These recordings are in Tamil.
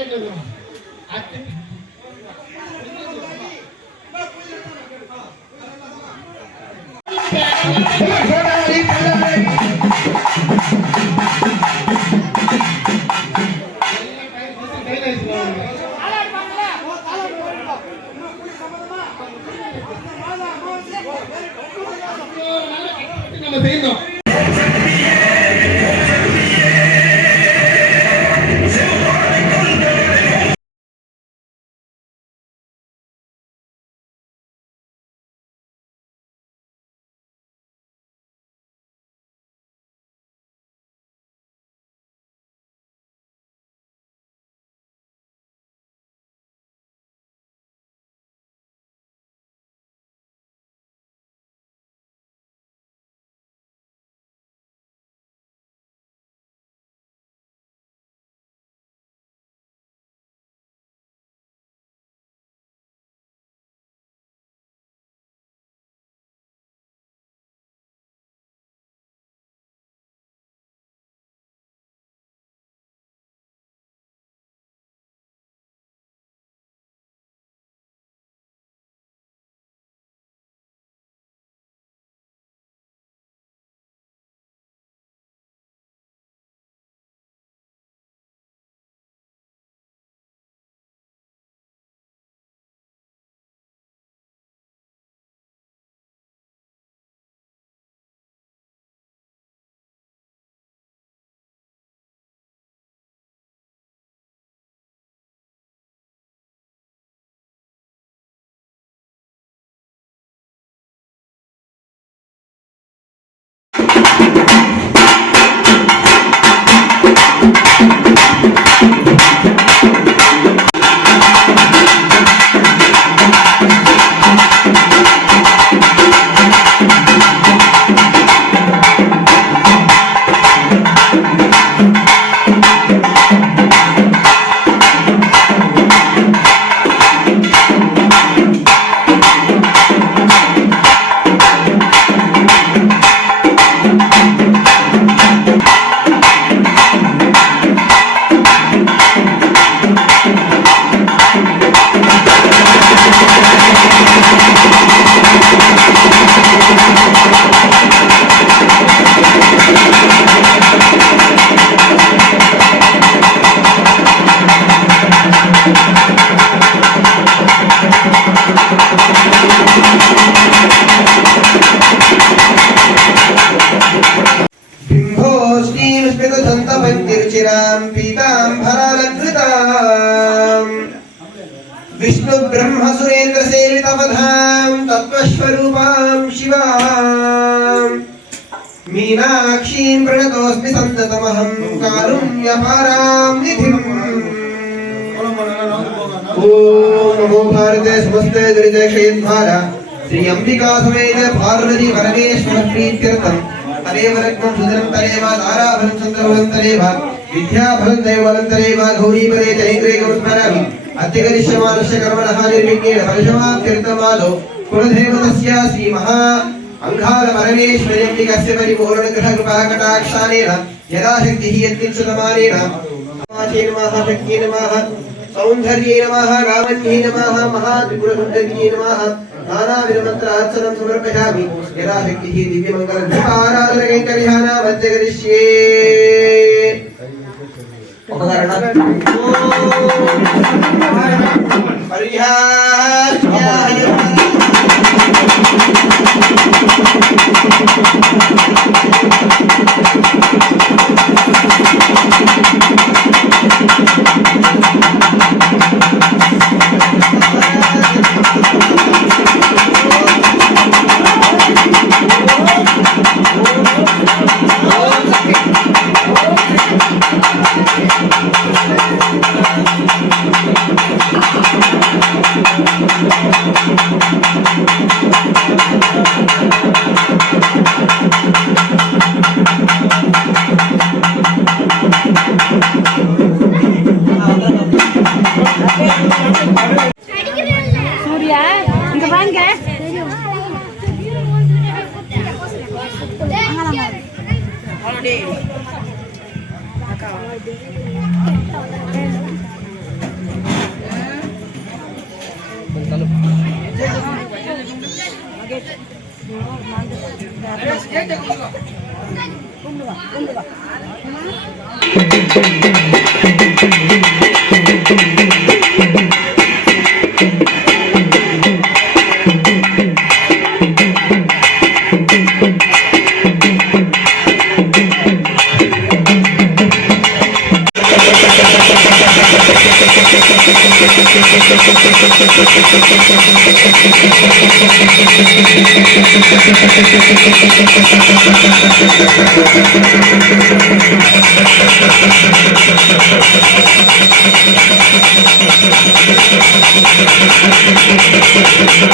கேட்கணும் அத்தை- நம்ம செய்யணும். विष्णुब्रह्मसुरेन्द्रसेवितपथाम् तत्त्वस्वरूपाम् शिवाम् मीनाक्षीम् प्रणतोऽस्मि सन्ततमहम् कारुण्यपाराम् निधिम् ॐ नमो भारते समस्ते दुरिते क्षयद्वारा श्री अम्बिका समेत पार्वती परमेश्वर प्रीत्यर्थम् तदेव रत्नं सुदनं तदेव ताराफलं चन्द्रफलं तदेव विद्याफलं दैवलं तदेव गौरीपदे అత్యగరిష్యమానుష్య కర్మణ నిర్విఘ్నేన పరిశమాప్తిర్తమాలో కులదేవతస్యాసి మహా అంగాల పరమేశ్వర్యండి కస్య పరిపూర్ణ గ్రహ కృపా కటాక్షానేన యథాశక్తి యత్నించు తమానేన శక్తి నమః సౌందర్యే నమః రామణ్యే నమః మహాత్రిపురసుందర్యే నమః సమర్పయామి యథాశక్తి దివ్యమంగళ దీపారాధన కైంకర్యానా உபகரணம். பரிஹாரியா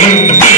Thank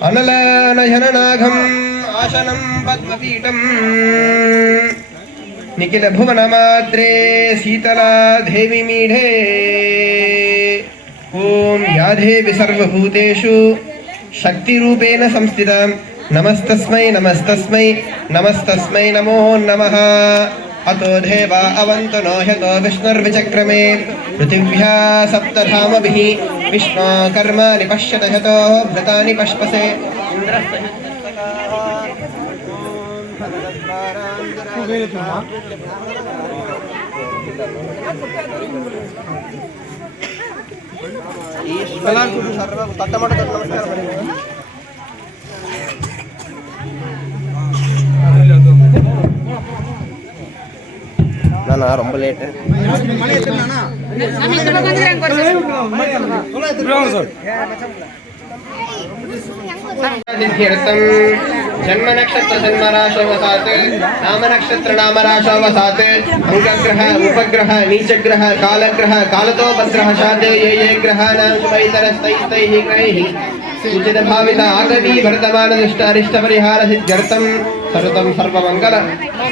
అనలానయననాఘం ఆసనం పద్మపీఠం నిఖిల భువనమాద్రే శీతలా దేవి మీఢే ఓం యాదేవి సర్వభూతేషు శక్తిరూపేణ సంస్థిత నమస్తస్మై నమస్తస్మై నమస్తస్మై నమో నమః अतो देवा अवन्तु नो ह्यतो विष्णुर्विचक्रमे। पृथिव्या सप्तधामभिः विष्णो कर्माणि पश्यत हतो भृतानि पश्पसे तट्टमट नमस्कार। நானா ரொம்ப லேட்டு ஜன்ம நட்சத்திர ஜன்மராசோவசாத் நாம நட்சத்திர நாமராசோவசாத் அங்ககிரக உபகிரக நீச்சகிரக காலகிரக காலதோபகிரக சாதே ஏ ஏ கிரகாணாம் சுவைதரஸ்தைஸ்தைஹி கிரைஹி సూచిత భావిత ఆగమీ వర్తమాన దుష్ట అరిష్ట పరిహార సిద్ధ్యర్థం సర్వం సర్వమంగళ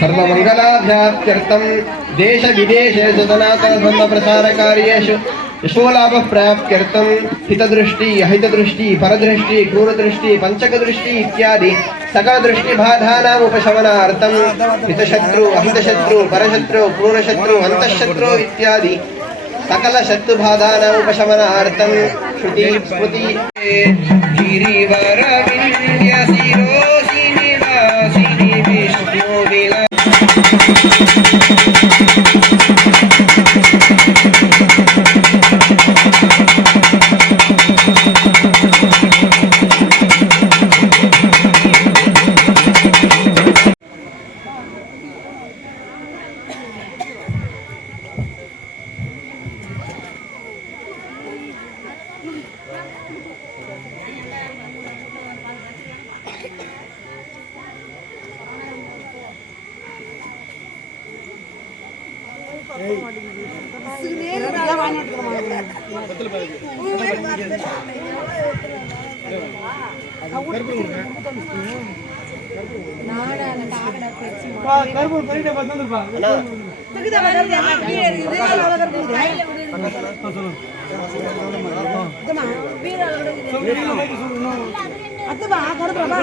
సర్వమంగళాభ్యాప్త్యర్థం सर्वमङ्गलाभ्याप्त्यर्थं देशविदेशे सुतनातधर्मप्रसारकार्येषु यशोलाभः प्राप्त्यर्थं हितदृष्टि अहितदृष्टि परदृष्टि क्रूरदृष्टि पञ्चकदृष्टि इत्यादि सकलदृष्टिबाधानाम् उपशमनार्थं हितशत्रु अहितशत्रु परशत्रु क्रूरशत्रु अन्तःशत्रु इत्यादि सकलशत्रुबाधानाम् उपशमनार्थं श्रुति स्मृति गिरिवरविन्द्यशिरोसिनि நம்ம கருப்புறப்பா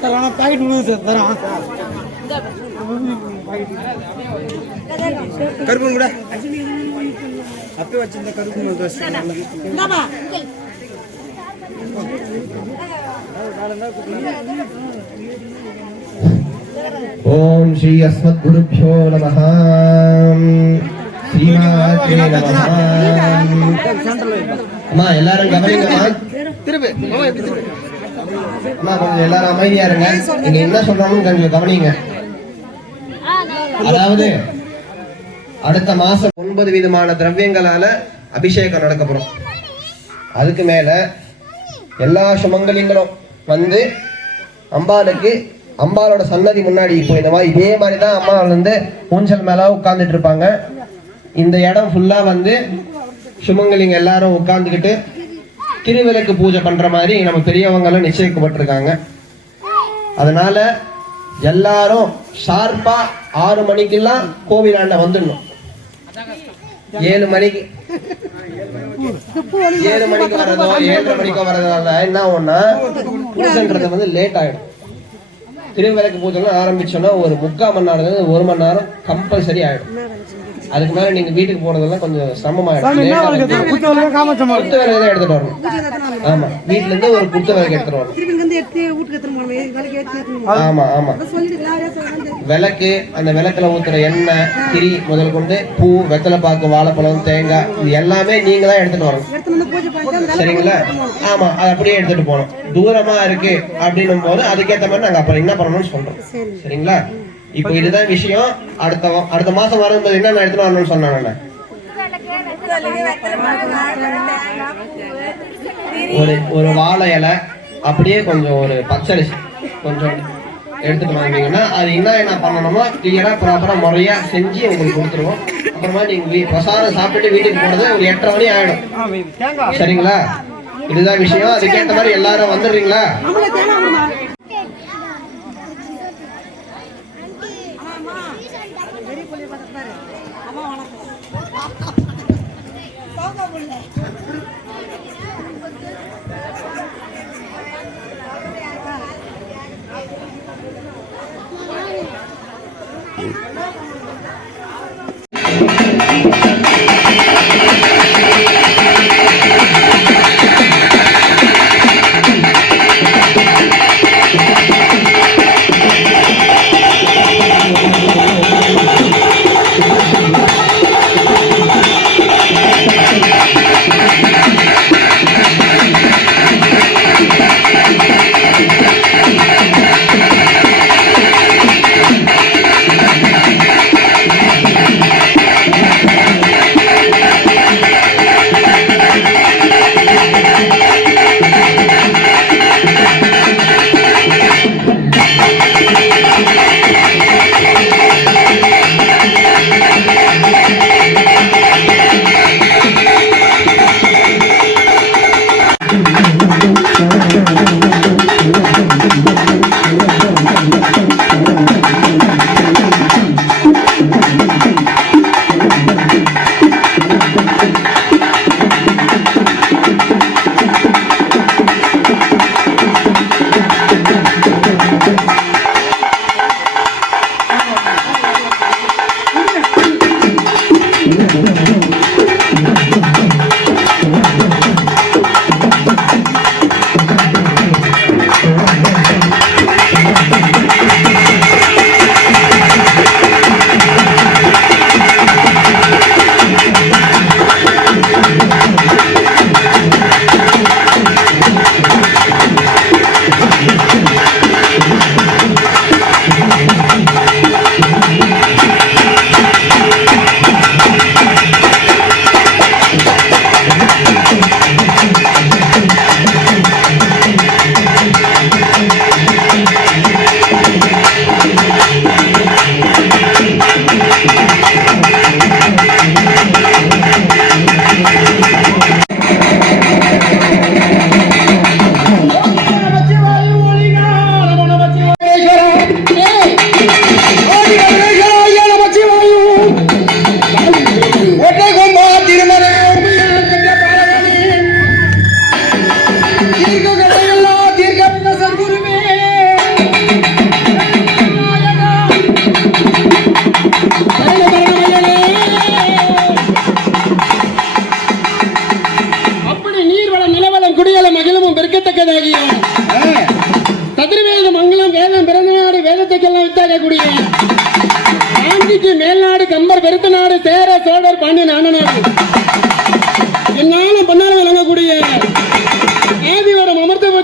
குடும்பமா பாக்கெட் விடுவது சார் தரோம் கருப்பூர் கூட. அப்பே வச்சிருந்த கருப்பூர் ஓம் ஸ்ரீ அஸ்மத் குருப்பியோ நம ஸ்ரீமாத்ரே நம அம்மா எல்லாரும் கவனிங்கம்மா. திருப்பி அம்மா கொஞ்சம் எல்லாரும் அமைதியா இருங்க. நீங்க என்ன சொல்றாங்கன்னு கொஞ்சம் கவனிங்க. அதாவது அடுத்த மாசம் ஒன்பது விதமான திரவியங்களால அபிஷேகம் நடக்க போறோம். அதுக்கு மேல எல்லா சுமங்கலிங்களும் வந்து அம்பாளுக்கு அம்பாளோட சன்னதி முன்னாடி இப்போ இந்த மாதிரி இதே மாதிரி தான் அம்மா வந்து ஊஞ்சல் மேல உட்கார்ந்துட்டு இருப்பாங்க. இந்த இடம் ஃபுல்லா வந்து சுமங்கலிங்க எல்லாரும் உட்கார்ந்துக்கிட்டு திருவிளக்கு பூஜை பண்ற மாதிரி நம்ம பெரியவங்களும் நிச்சயிக்கப்பட்டிருக்காங்க. அதனால எல்லாரும் ஷார்ப்பா ஆறு மணிக்கெல்லாம் கோவிலாண்ட வந்துடணும். ஏழு மணிக்கு. ஏழு மணிக்கு வரதோ ஏழரை மணிக்கு வரதோ என்ன ஆகும்னா பூஜைன்றது வந்து லேட் ஆயிடும். திருவிளக்கு பூஜைலாம் ஆரம்பிச்சோன்னா ஒரு முக்கால் மணி நேரம் ஒரு மணி நேரம் கம்பல்சரி ஆயிடும். அதுக்கு மேல நீங்க வீட்டுக்கு போனதெல்லாம் கொஞ்சம். குத்தவளுக்கு காமாட்சமா குத்து தான் எடுத்துட்டு வரணும். ஆமா வீட்ல இருந்து ஒரு குத்து விறகு எடுத்துட்டு வரணும். ஆமா ஆமா. விளக்கு அந்த விளக்குல ஊத்துற எண்ணெய் திரி முதல் கொண்டு பூ வெத்தலை பாக்கு வாழைப்பழம் தேங்காய் இது எல்லாமே நீங்க தான் எடுத்துட்டு வரணும் சரிங்களா? ஆமா அது அப்படியே எடுத்துட்டு போகணும். தூரமா இருக்கு அப்படின்னும் போது அதுக்கேத்த மாதிரி நாங்க அப்புறம் என்ன பண்ணணும்னு சொல்றோம். சரி. சரிங்களா? இப்போ இதுதான் விஷயம். அடுத்த அடுத்த மாசம் வரும்போது என்ன நான் எடுத்துட்டு வரணும்னு சொன்னேன் ஒரு ஒரு வாழை இலை அப்படியே கொஞ்சம் ஒரு பச்சரிசி கொஞ்சம் எடுத்துட்டு வந்தீங்கன்னா அது என்ன என்ன பண்ணணுமோ கிளியரா ப்ராப்பரா முறையா செஞ்சு உங்களுக்கு கொடுத்துருவோம். அப்புறமா நீங்க வீ- பிரசாதம் சாப்பிட்டுட்டு வீட்டுக்கு போனது ஒரு எட்டரை மணி ஆயிடும். சரிங்களா? இதுதான் விஷயம். அதுக்கேற்ற மாதிரி எல்லாரும் வந்துடுறீங்களா? Ini.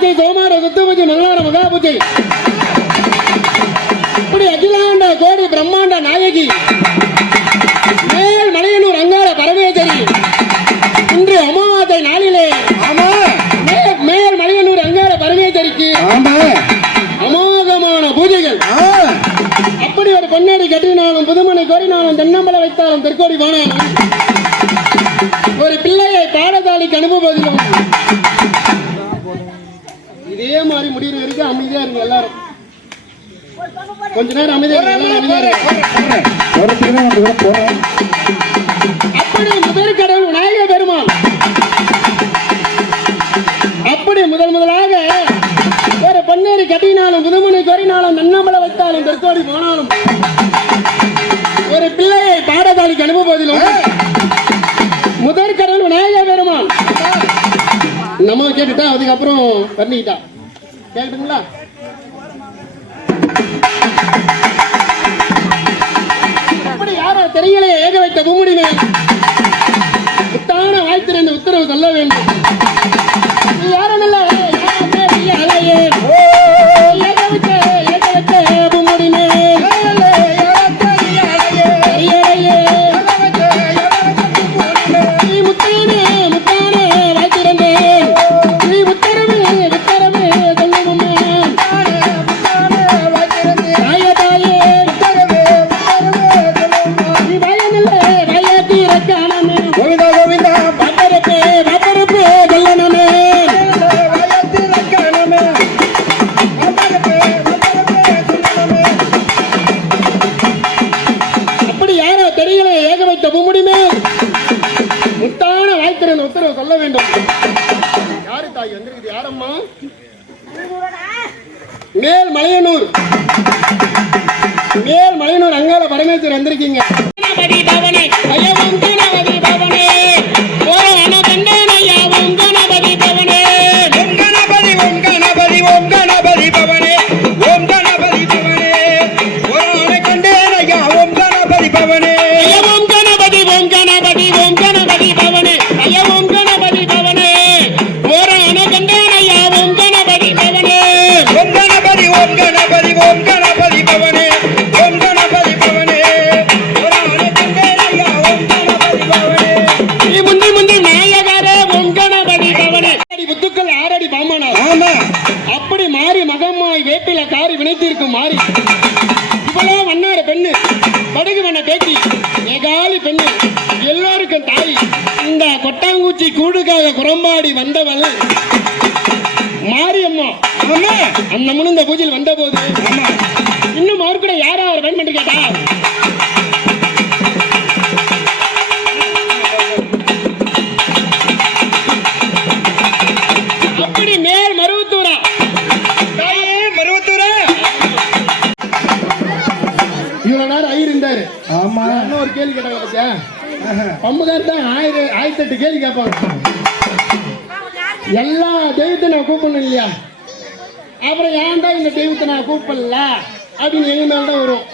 பத்தி கௌமார குத்துமதி மல்லார மகாபுத்தி. இப்படி அகிலாண்ட கோடி பிரம்மாண்ட நாயகி மேல் மலையனூர் அங்கார பரமேஸ்வரி இன்று அமாவாசை நாளிலே மேல் மலையனூர் அங்கார பரமேஸ்வரிக்கு அமோகமான பூஜைகள். அப்படி ஒரு பொன்னாடி கட்டினாலும் புதுமனை கோரினாலும் தென்னம்பளை வைத்தாலும் தெற்கோடி போனாலும் ஒரு பிள்ளையை பாடசாலைக்கு அனுப்புவதிலும் விசாரி முடிகிற வரைக்கும் அமைதியா இருங்க எல்லாரும். கொஞ்ச நேரம் அமைதியா பெருமாள். அப்படி முதல் முதலாக ஒரு பொன்னேரி கட்டினாலும் புதுமணி கோரினாலும் நன்னமலை வைத்தாலும் பெருத்தோடி போனாலும் ஒரு பிள்ளையை பாடசாலைக்கு அனுப்புவதிலும் முதல் கடவுள் விநாயகர் பெருமான் நம்ம கேட்டுட்டா அதுக்கப்புறம் பண்ணிக்கிட்டா கேட்குதுங்களா அப்படி யாரோ தெரியலையே ஏக வைத்த பூமுடினை முத்தான வாழ்த்து ரெண்டு உத்தரவு சொல்ல வேண்டும். யாரும் இல்லை. அவனே பம்புகார் தான் ஆயிரம் ஆயிரத்தி எட்டு கேள்வி கேட்பாங்க. எல்லா தெய்வத்தையும் நான் கூப்பிடணும் இல்லையா? அப்புறம் ஏன்டா இந்த தெய்வத்தை நான் கூப்பிடல? அப்படின்னு எங்க மேல தான் வரும்.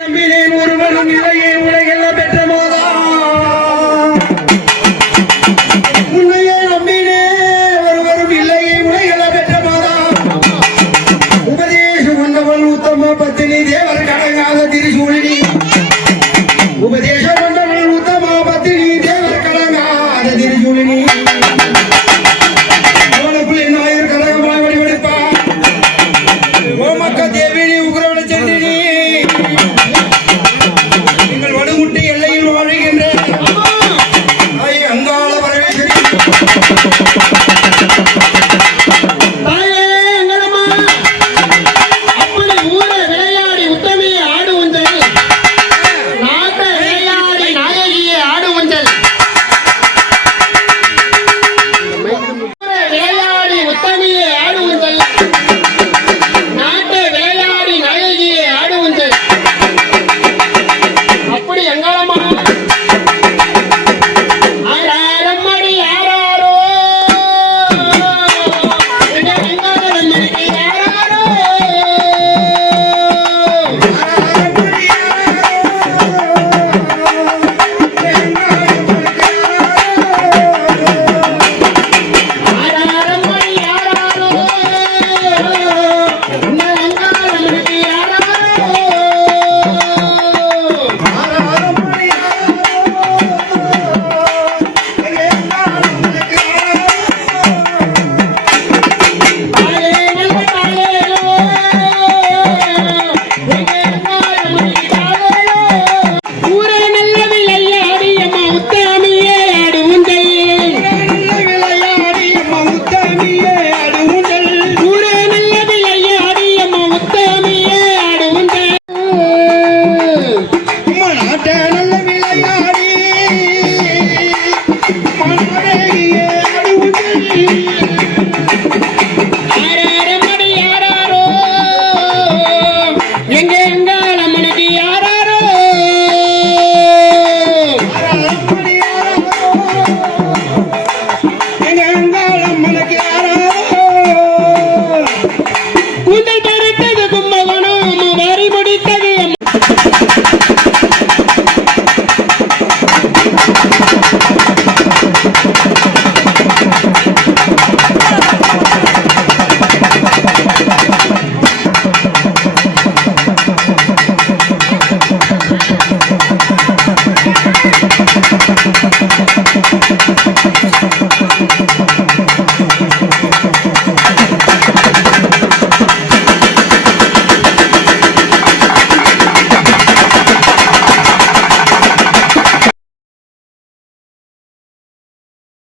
நம்பினேன் ஒருவனும் இல்லையே உலகெல்லாம் பெற்ற மோதா.